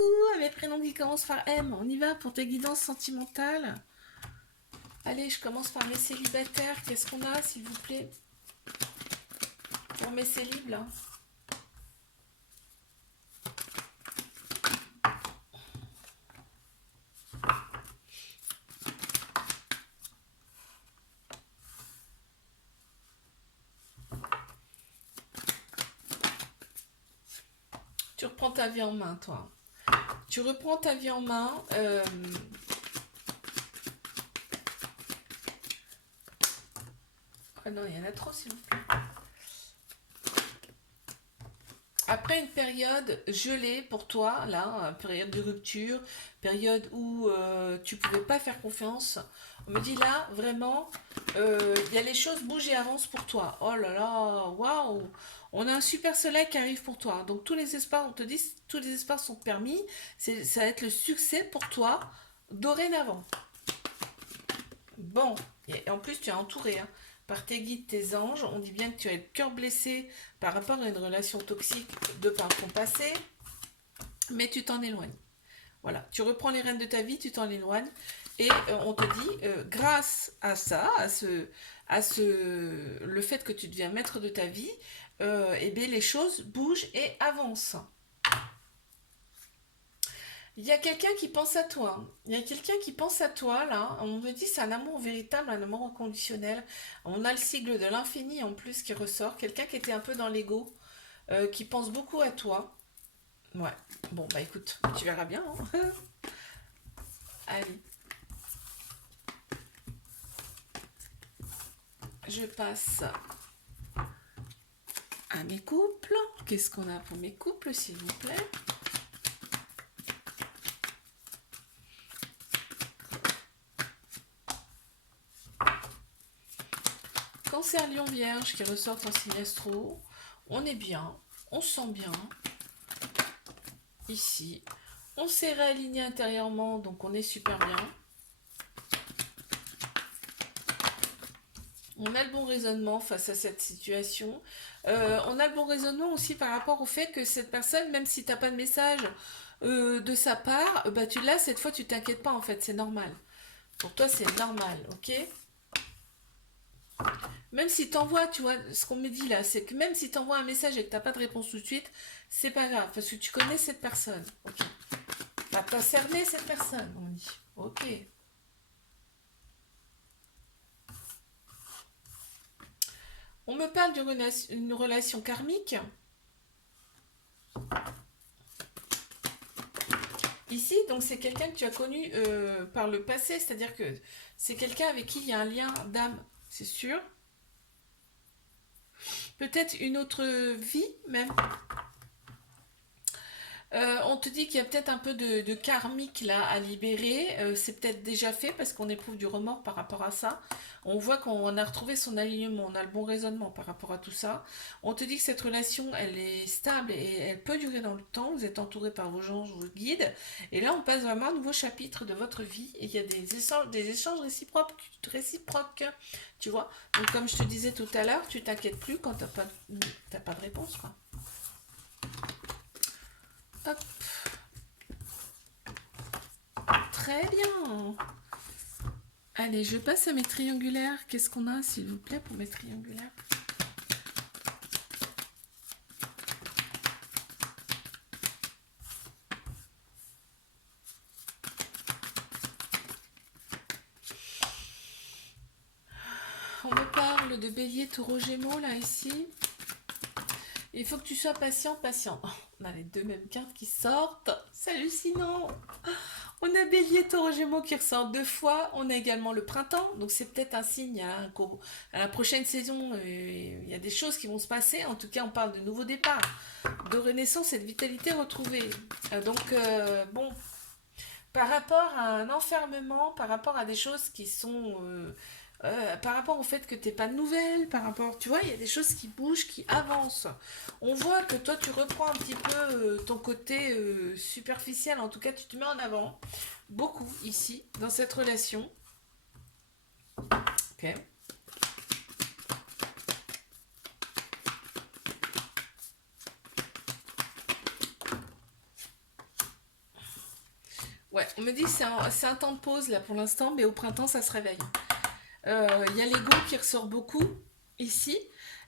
coucou à mes prénoms qui commencent par M. On y va pour tes guidances sentimentales. Allez, je commence par mes célibataires. Qu'est-ce qu'on a, s'il vous plaît, pour mes célibes, là? Tu reprends ta vie en main, toi. Tu reprends ta vie en main. Ah non, il y en a trop, s'il vous plaît. Après une période gelée pour toi, là, période de rupture, période où tu pouvais pas faire confiance, on me dit là, vraiment, il y a les choses bougent et avancent pour toi. Oh là là, waouh! On a un super soleil qui arrive pour toi. Donc tous les espoirs, on te dit, tous les espoirs sont permis. Ça va être le succès pour toi dorénavant. Bon, et en plus tu es entouré hein, par tes guides, tes anges. On dit bien que tu as le cœur blessé par rapport à une relation toxique de par ton passé, mais tu t'en éloignes. Voilà, tu reprends les rênes de ta vie, tu t'en éloignes, et on te dit, grâce à ça, le fait que tu deviens maître de ta vie, eh bien, les choses bougent et avancent. Il y a quelqu'un qui pense à toi. Il y a quelqu'un qui pense à toi, là. On me dit c'est un amour véritable, un amour inconditionnel. On a le sigle de l'infini en plus qui ressort. Quelqu'un qui était un peu dans l'ego, qui pense beaucoup à toi. Ouais. Bon, bah écoute, tu verras bien. Hein. Allez, je passe à mes couples. Qu'est-ce qu'on a pour mes couples, s'il vous plaît? Cancer, Lion, Vierge qui ressortent en signe astro. On est bien, on se sent bien. Ici, on s'est réaligné intérieurement, donc on est super bien. On a le bon raisonnement face à cette situation. On a le bon raisonnement aussi par rapport au fait que cette personne, même si tu n'as pas de message de sa part, bah tu l'as, cette fois tu t'inquiètes pas en fait, c'est normal. Pour toi c'est normal, ok? Même si t'envoies, tu vois, ce qu'on me dit là, c'est que même si t'envoies un message et que t'as pas de réponse tout de suite, c'est pas grave, parce que tu connais cette personne, ok? Bah t'as cerné cette personne, on dit, ok. On me parle d'une relation karmique. Ici, donc c'est quelqu'un que tu as connu par le passé, c'est-à-dire que c'est quelqu'un avec qui il y a un lien d'âme, c'est sûr. Peut-être une autre vie même. On te dit qu'il y a peut-être un peu de karmique là à libérer. C'est peut-être déjà fait parce qu'on éprouve du remords par rapport à ça. On voit qu'on a retrouvé son alignement, on a le bon raisonnement par rapport à tout ça. On te dit que cette relation, elle est stable et elle peut durer dans le temps. Vous êtes entouré par vos anges, vos guides. Et là, on passe vraiment à un nouveau chapitre de votre vie et il y a des échanges réciproques, tu vois. Donc, comme je te disais tout à l'heure, tu t'inquiètes plus quand t'as pas de réponse, quoi. Hop. Très bien. Allez, je passe à mes triangulaires. Qu'est-ce qu'on a, s'il vous plaît, pour mes triangulaires? On me parle de bélier, taureau, gémeaux, là, ici. Il faut que tu sois patient, patient. On a les deux mêmes cartes qui sortent. C'est hallucinant. On a bélier, taureau, gémeaux qui ressort deux fois. On a également le printemps. Donc c'est peut-être un signe à la prochaine saison. Il y a des choses qui vont se passer. En tout cas, on parle de nouveau départ, de renaissance et de vitalité retrouvée. Bon, par rapport à un enfermement, par rapport à des choses qui sont... par rapport au fait que t'es pas de nouvelles, par rapport, tu vois, il y a des choses qui bougent, qui avancent. On voit que toi, tu reprends un petit peu ton côté superficiel, en tout cas, tu te mets en avant beaucoup ici, dans cette relation. Ok. Ouais, on me dit que c'est un temps de pause là pour l'instant, mais au printemps ça se réveille. Il y a l'ego qui ressort beaucoup ici,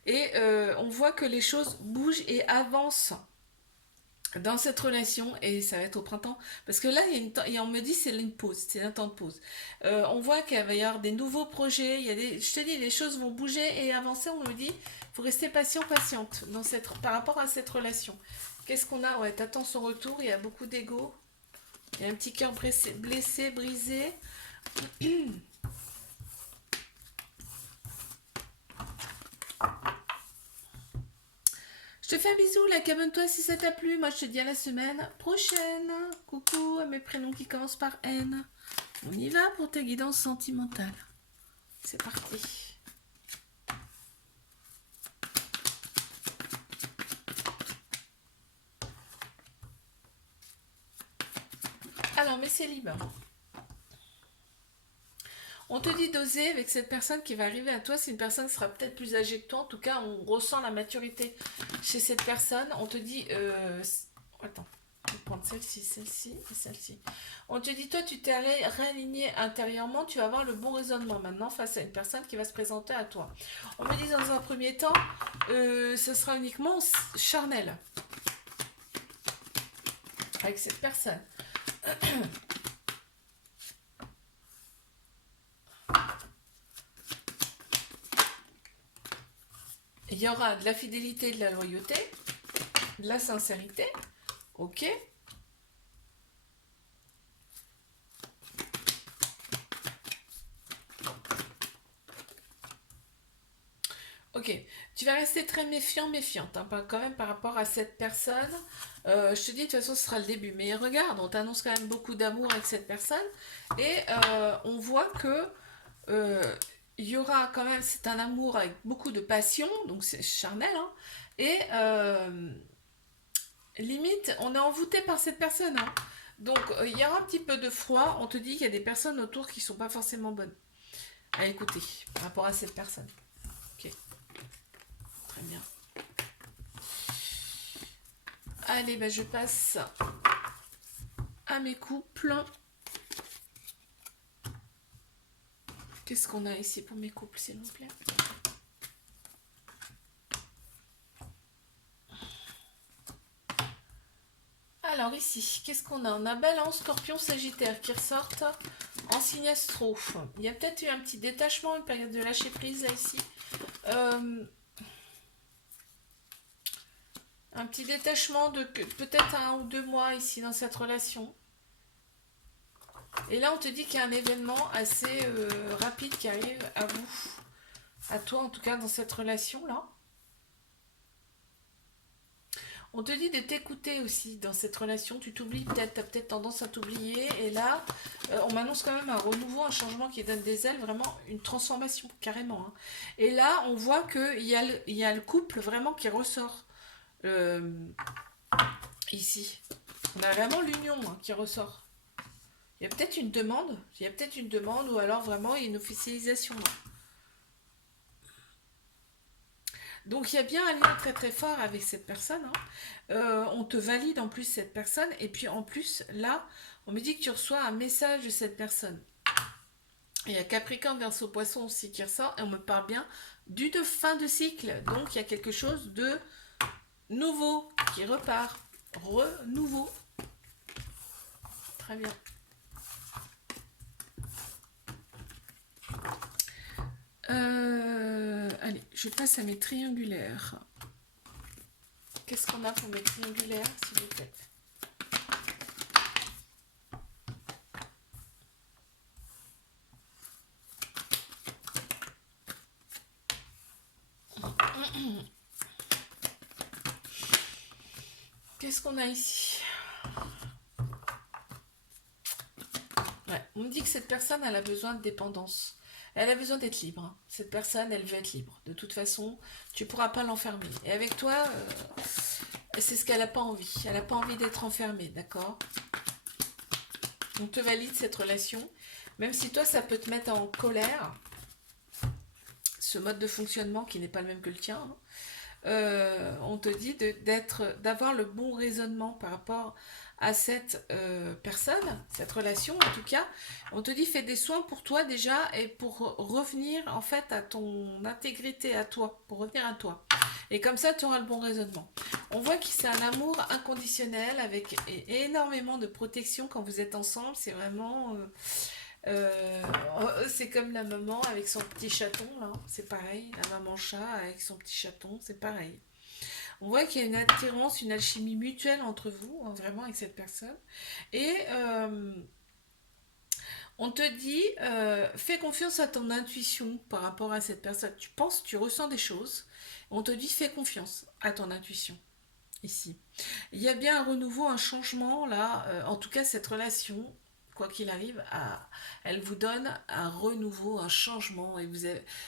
et on voit que les choses bougent et avancent dans cette relation, et ça va être au printemps, parce que là et on me dit c'est une pause, c'est un temps de pause. On voit qu'il va y avoir des nouveaux projets, je te dis, les choses vont bouger et avancer. On me dit il faut rester patient, patiente par rapport à cette relation. Qu'est-ce qu'on a? Ouais, t'attends son retour, il y a beaucoup d'ego, il y a un petit cœur blessé, brisé. Je te fais un bisou, like, abonne-toi si ça t'a plu. Moi, je te dis à la semaine prochaine. Coucou à mes prénoms qui commencent par N. On y va pour ta guidance sentimentale. C'est parti. Alors, mes célibats. On te dit d'oser avec cette personne qui va arriver à toi. C'est une personne qui sera peut-être plus âgée que toi. En tout cas, on ressent la maturité chez cette personne. On te dit... Attends, je vais prendre celle-ci et celle-ci. On te dit, toi, tu t'es réaligné intérieurement. Tu vas avoir le bon raisonnement maintenant face à une personne qui va se présenter à toi. On me dit dans un premier temps, ce sera uniquement charnel avec cette personne. Il y aura de la fidélité, de la loyauté, de la sincérité. Ok. Ok. Tu vas rester très méfiante, hein, quand même par rapport à cette personne. Je te dis, de toute façon, ce sera le début. Mais regarde, on t'annonce quand même beaucoup d'amour avec cette personne. Et on voit que il y aura quand même, c'est un amour avec beaucoup de passion, donc c'est charnel, hein, et limite, on est envoûté par cette personne, hein. Donc il y aura un petit peu de froid. On te dit qu'il y a des personnes autour qui sont pas forcément bonnes à écouter par rapport à cette personne. Ok, très bien. Allez, bah, je passe à mes couples. Qu'est-ce qu'on a ici pour mes couples, s'il vous plaît? Alors ici, qu'est-ce qu'on a? On a Balance, Scorpion, Sagittaire qui ressortent en signe astro. Il y a peut-être eu un petit détachement, une période de lâcher prise là ici. Un petit détachement de peut-être 1 ou 2 mois ici dans cette relation. Et là on te dit qu'il y a un événement assez rapide qui arrive à vous, à toi en tout cas dans cette relation là. On te dit de t'écouter aussi dans cette relation. Tu t'oublies peut-être, tu as peut-être tendance à t'oublier. Et là, on m'annonce quand même un renouveau, un changement qui donne des ailes, vraiment une transformation, carrément, hein. Et là, on voit qu'il y a le couple vraiment qui ressort ici. On a vraiment l'union, hein, qui ressort. Il y a peut-être une demande, ou alors vraiment il y a une officialisation, hein. Donc il y a bien un lien très très fort avec cette personne, hein. On te valide en plus cette personne, et puis en plus là on me dit que tu reçois un message de cette personne. Il y a Capricorne, Verseau, Poisson aussi qui ressort, et on me parle bien de fin de cycle. Donc il y a quelque chose de nouveau qui repart, renouveau. Très bien. Allez, je passe à mes triangulaires. Qu'est-ce qu'on a pour mes triangulaires, s'il vous plaît? Qu'est-ce qu'on a ici? Ouais, on me dit que cette personne, elle a besoin de dépendance. Elle a besoin d'être libre, hein. Cette personne, elle veut être libre. De toute façon, tu ne pourras pas l'enfermer. Et avec toi, c'est ce qu'elle n'a pas envie. Elle n'a pas envie d'être enfermée, d'accord? On te valide cette relation. Même si toi, ça peut te mettre en colère, ce mode de fonctionnement qui n'est pas le même que le tien, hein. On te dit d'avoir le bon raisonnement par rapport à cette personne, cette relation en tout cas. On te dit fais des soins pour toi déjà et pour revenir en fait à ton intégrité, à toi, pour revenir à toi. Et comme ça, tu auras le bon raisonnement. On voit que c'est un amour inconditionnel avec énormément de protection quand vous êtes ensemble. C'est vraiment... c'est comme la maman avec son petit chaton, là. C'est pareil. La maman chat avec son petit chaton, c'est pareil. On voit qu'il y a une attirance, une alchimie mutuelle entre vous, hein, vraiment avec cette personne. Et on te dit, fais confiance à ton intuition par rapport à cette personne. Tu penses, tu ressens des choses. On te dit, fais confiance à ton intuition. Ici. Il y a bien un renouveau, un changement là. En tout cas, cette relation, quoi qu'il arrive, elle vous donne un renouveau, un changement. Et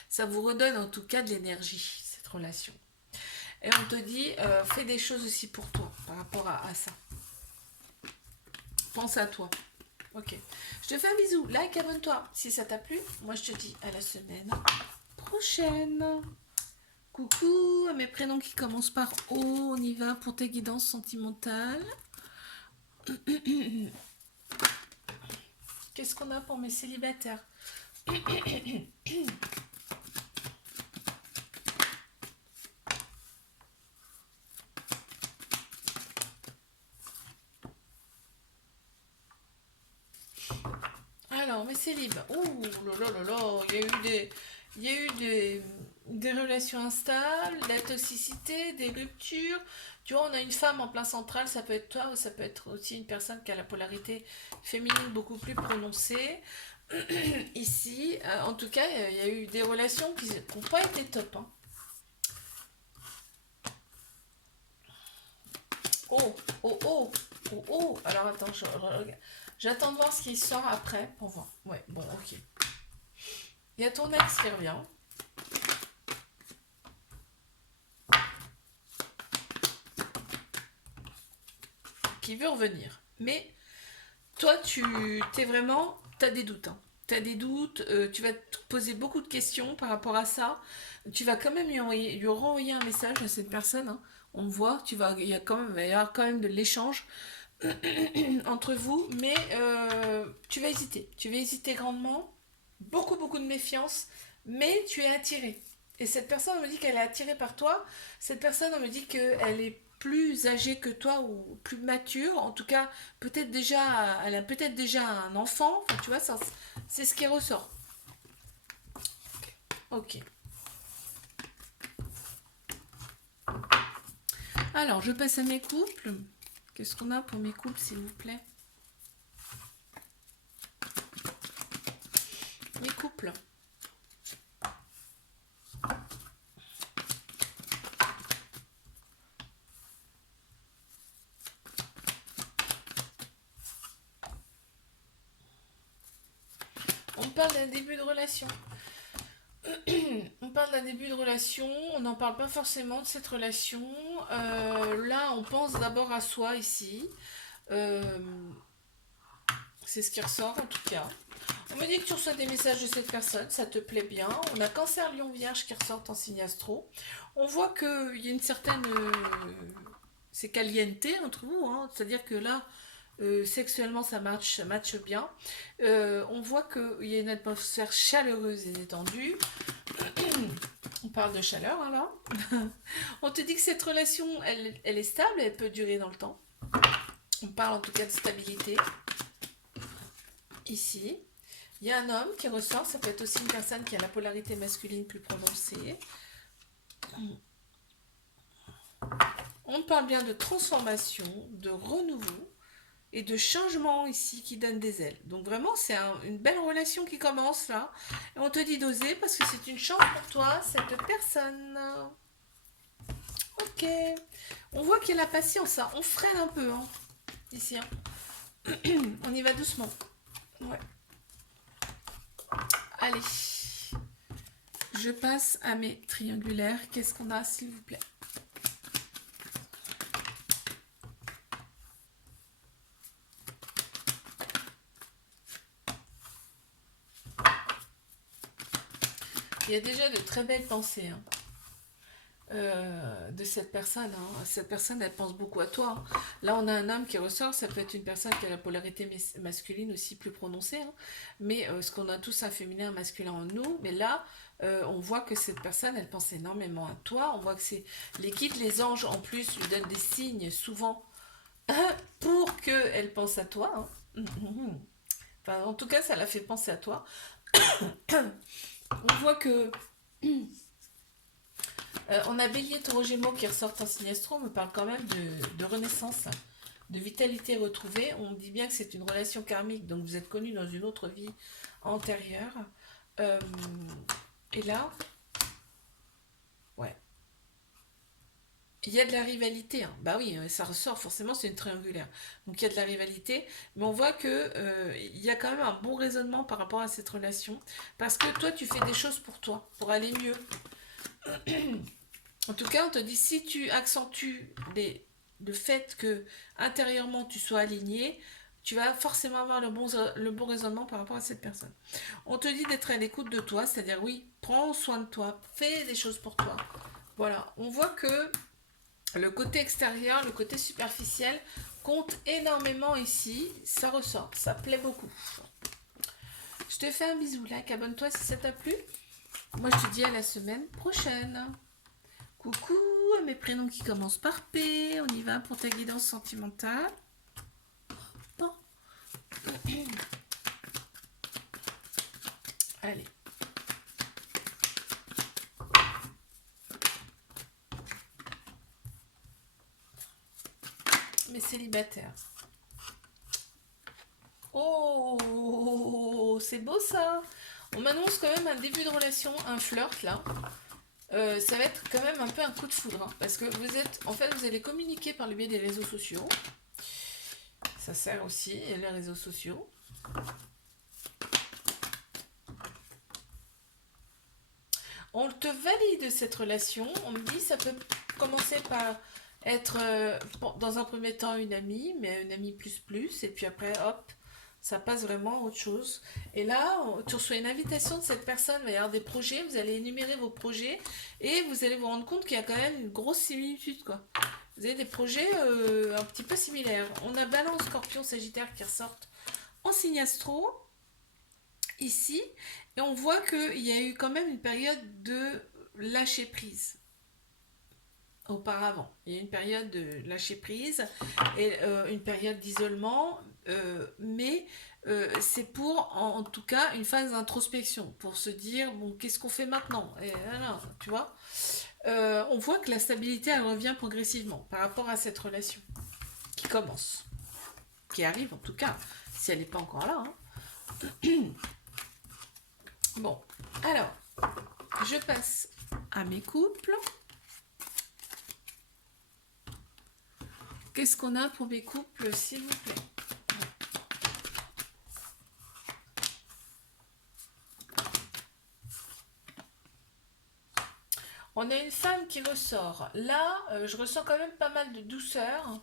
ça vous redonne en tout cas de l'énergie, cette relation. Et on te dit, fais des choses aussi pour toi par rapport à ça. Pense à toi. Ok. Je te fais un bisou. Like, abonne-toi si ça t'a plu. Moi, je te dis à la semaine prochaine. Coucou à mes prénoms qui commencent par O. On y va pour tes guidances sentimentales. Qu'est-ce qu'on a pour mes célibataires? Alors, mes célibes. Ouh là là là là, il y a eu des relations instables, de la toxicité, des ruptures. Tu vois, on a une femme en plein central, ça peut être toi, ou ça peut être aussi une personne qui a la polarité féminine beaucoup plus prononcée. Ici, en tout cas, il y a eu des relations qui n'ont pas été top, hein. Oh, oh, oh, oh, oh. Alors attends, j'attends de voir ce qui sort après pour voir. Ouais, bon, ok. Il y a ton ex qui revient, qui veut revenir. Mais toi, t'es vraiment, t'as des doutes, hein. T'as des doutes, tu vas te poser beaucoup de questions par rapport à ça. Tu vas quand même lui renvoyer un message à cette personne, hein. On voit, il va y avoir quand même de l'échange entre vous, mais tu vas hésiter. Tu vas hésiter grandement, beaucoup, beaucoup de méfiance, mais tu es attiré. Et cette personne me dit qu'elle est attirée par toi. Cette personne me dit qu'elle est plus âgée que toi ou plus mature. En tout cas, elle a peut-être déjà un enfant. Enfin, tu vois, ça, c'est ce qui ressort. Ok. Alors, je passe à mes couples. Qu'est-ce qu'on a pour mes couples, s'il vous plaît? Mes couples. On parle d'un début de relation. On parle d'un début de relation, on n'en parle pas forcément de cette relation. Là, on pense d'abord à soi ici. Euh, c'est ce qui ressort en tout cas. On me dit que tu reçois des messages de cette personne, ça te plaît bien. On a Cancer, Lion, Vierge qui ressortent en signe astro. On voit qu'il y a une certaine... c'est caliente entre vous, hein. C'est-à-dire que là, sexuellement, ça match bien. On voit qu'il y a une atmosphère chaleureuse et détendue. On parle de chaleur, hein, là. On te dit que cette relation, elle est stable, elle peut durer dans le temps. On parle en tout cas de stabilité. Ici, il y a un homme qui ressort, ça peut être aussi une personne qui a la polarité masculine plus prononcée. On parle bien de transformation, de renouveau et de changement ici qui donne des ailes. Donc vraiment, c'est une belle relation qui commence là. Et on te dit d'oser parce que c'est une chance pour toi, cette personne. Ok. On voit qu'il y a la patience, hein. On freine un peu, hein, ici, hein. On y va doucement. Ouais. Allez. Je passe à mes triangulaires. Qu'est-ce qu'on a, s'il vous plaît? Il y a déjà de très belles pensées, hein. de cette personne, hein. Cette personne, elle pense beaucoup à toi, hein. Là, on a un homme qui ressort, ça peut être une personne qui a la polarité masculine aussi plus prononcée, hein. Mais ce qu'on a tous un féminin, un masculin en nous, mais là, on voit que cette personne, elle pense énormément à toi. On voit que c'est les guides, les anges en plus lui donnent des signes souvent pour qu'elle pense à toi, hein. Enfin, en tout cas, ça l'a fait penser à toi. On voit que on a Bélier, Taureau, Gémeaux qui ressortent en signe astro, on me parle quand même de renaissance, de vitalité retrouvée. On dit bien que c'est une relation karmique, donc vous êtes connus dans une autre vie antérieure. Euh, et là, ouais, il y a de la rivalité, hein. Bah oui, ça ressort, forcément, c'est une triangulaire. Donc il y a de la rivalité, mais on voit que il y a quand même un bon raisonnement par rapport à cette relation, parce que toi, tu fais des choses pour toi, pour aller mieux. En tout cas, on te dit si tu accentues le fait que intérieurement tu sois aligné, tu vas forcément avoir le bon raisonnement par rapport à cette personne. On te dit d'être à l'écoute de toi, c'est-à-dire oui, prends soin de toi, fais des choses pour toi. Voilà, on voit que le côté extérieur, le côté superficiel compte énormément ici, ça ressort, ça plaît beaucoup. Je te fais un bisou, like, abonne-toi si ça t'a plu. Moi je te dis à la semaine prochaine. Coucou à mes prénoms qui commencent par P. On y va pour ta guidance sentimentale. Bon. Allez. Mes célibataires. Oh, c'est beau ça. On m'annonce quand même un début de relation, un flirt là. Ça va être quand même un peu un coup de foudre, hein, parce que vous êtes, en fait, vous allez communiquer par le biais des réseaux sociaux. Ça sert aussi, les réseaux sociaux. On te valide cette relation. On me dit ça peut commencer par être dans un premier temps une amie, mais une amie plus plus, et puis après hop, ça passe vraiment à autre chose. Et là, tu reçois une invitation de cette personne, il va y avoir des projets, vous allez énumérer vos projets et vous allez vous rendre compte qu'il y a quand même une grosse similitude, quoi. Vous avez des projets un petit peu similaires. On a Balance, Scorpion, Sagittaire qui ressortent en signe astro ici, et on voit qu'il y a eu quand même une période de lâcher prise auparavant. Il y a une période de lâcher prise et une période d'isolement, mais c'est pour en tout cas une phase d'introspection, pour se dire bon, qu'est-ce qu'on fait maintenant, et voilà, tu vois. On voit que la stabilité elle revient progressivement par rapport à cette relation qui commence, qui arrive en tout cas, si elle n'est pas encore là, hein. Bon, alors, je passe à mes couples. Qu'est-ce qu'on a pour mes couples, s'il vous plaît? On a une femme qui ressort. Là, je ressens quand même pas mal de douceur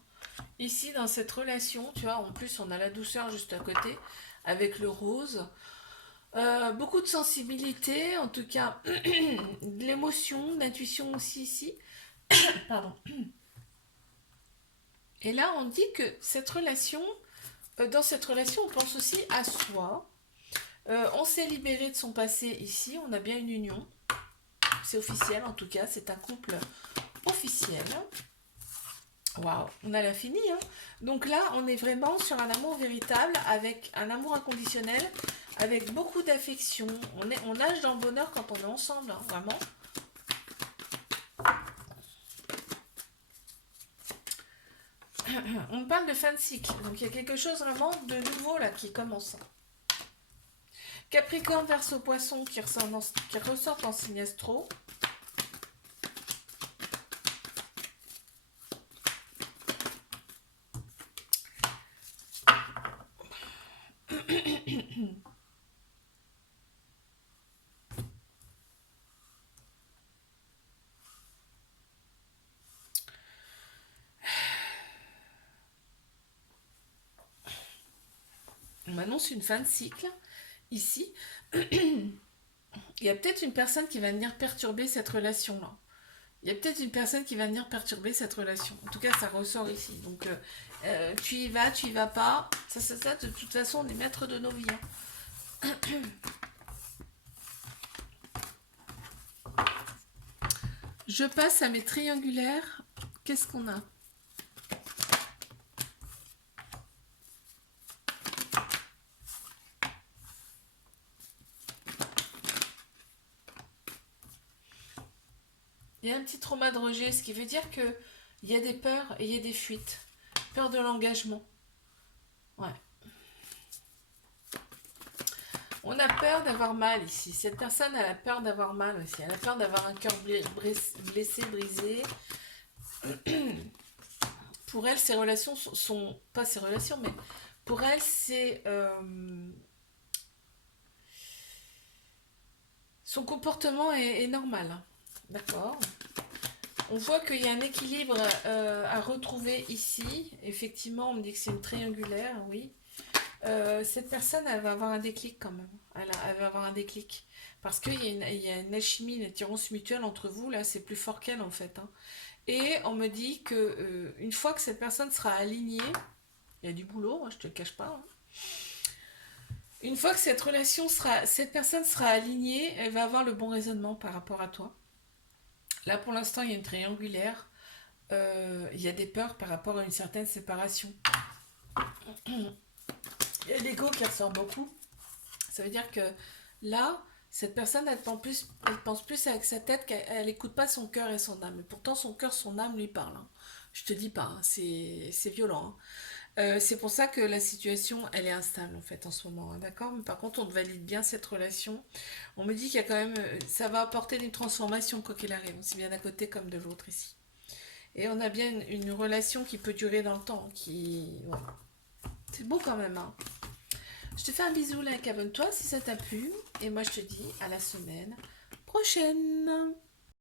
ici dans cette relation. Tu vois, en plus, on a la douceur juste à côté avec le rose. Beaucoup de sensibilité, en tout cas de l'émotion, d'intuition aussi ici. Pardon. Et là, on dit que cette relation, dans cette relation, on pense aussi à soi. On s'est libéré de son passé ici, on a bien une union. C'est officiel en tout cas, c'est un couple officiel. Waouh, on a la fini, hein. Donc là, on est vraiment sur un amour véritable, avec un amour inconditionnel, avec beaucoup d'affection. On nage dans le bonheur quand on est ensemble, hein, vraiment. On me parle de fin de cycle, donc il y a quelque chose vraiment de nouveau là qui commence. Capricorne, Verseau, Poisson qui ressortent en signe astro. On m'annonce une fin de cycle ici. Il y a peut-être une personne qui va venir perturber cette relation-là. Il y a peut-être une personne qui va venir perturber cette relation. En tout cas, ça ressort ici. Donc, tu y vas pas. Ça, de toute façon, on est maître de nos vies. Hein. Je passe à mes triangulaires. Qu'est-ce qu'on a? Il y a un petit trauma de rejet, ce qui veut dire que il y a des peurs et il y a des fuites. Peur de l'engagement. Ouais. On a peur d'avoir mal ici. Cette personne, elle a peur d'avoir mal aussi. Elle a peur d'avoir un cœur blessé, brisé. Pour elle, ses relations sont pas ses relations, mais pour elle, c'est son comportement est normal. D'accord. On voit qu'il y a un équilibre à retrouver ici. Effectivement, on me dit que c'est une triangulaire, oui. Cette personne, elle va avoir un déclic quand même. Elle va avoir un déclic. Parce qu'il y a une alchimie, une attirance mutuelle entre vous, là, c'est plus fort qu'elle en fait. Hein. Et on me dit que une fois que cette personne sera alignée, il y a du boulot, hein, je te le cache pas. Hein. Une fois que cette personne sera alignée, elle va avoir le bon raisonnement par rapport à toi. Là, pour l'instant, il y a une triangulaire. Il y a des peurs par rapport à une certaine séparation. Il y a l'ego qui ressort beaucoup. Ça veut dire que là, cette personne, elle pense plus avec sa tête qu'elle n'écoute pas son cœur et son âme. Et pourtant, son cœur, son âme lui parlent. Hein. Je te dis pas, hein, c'est violent. Hein. C'est pour ça que la situation, elle est instable en fait en ce moment. Hein, d'accord. Mais par contre, on valide bien cette relation. On me dit qu'il y a quand même, ça va apporter une transformation quoi qu'il arrive. C'est bien d'un côté comme de l'autre ici. Et on a bien une relation qui peut durer dans le temps. Voilà. C'est beau quand même. Hein. Je te fais un bisou là, abonne-toi si ça t'a plu. Et moi, je te dis à la semaine prochaine.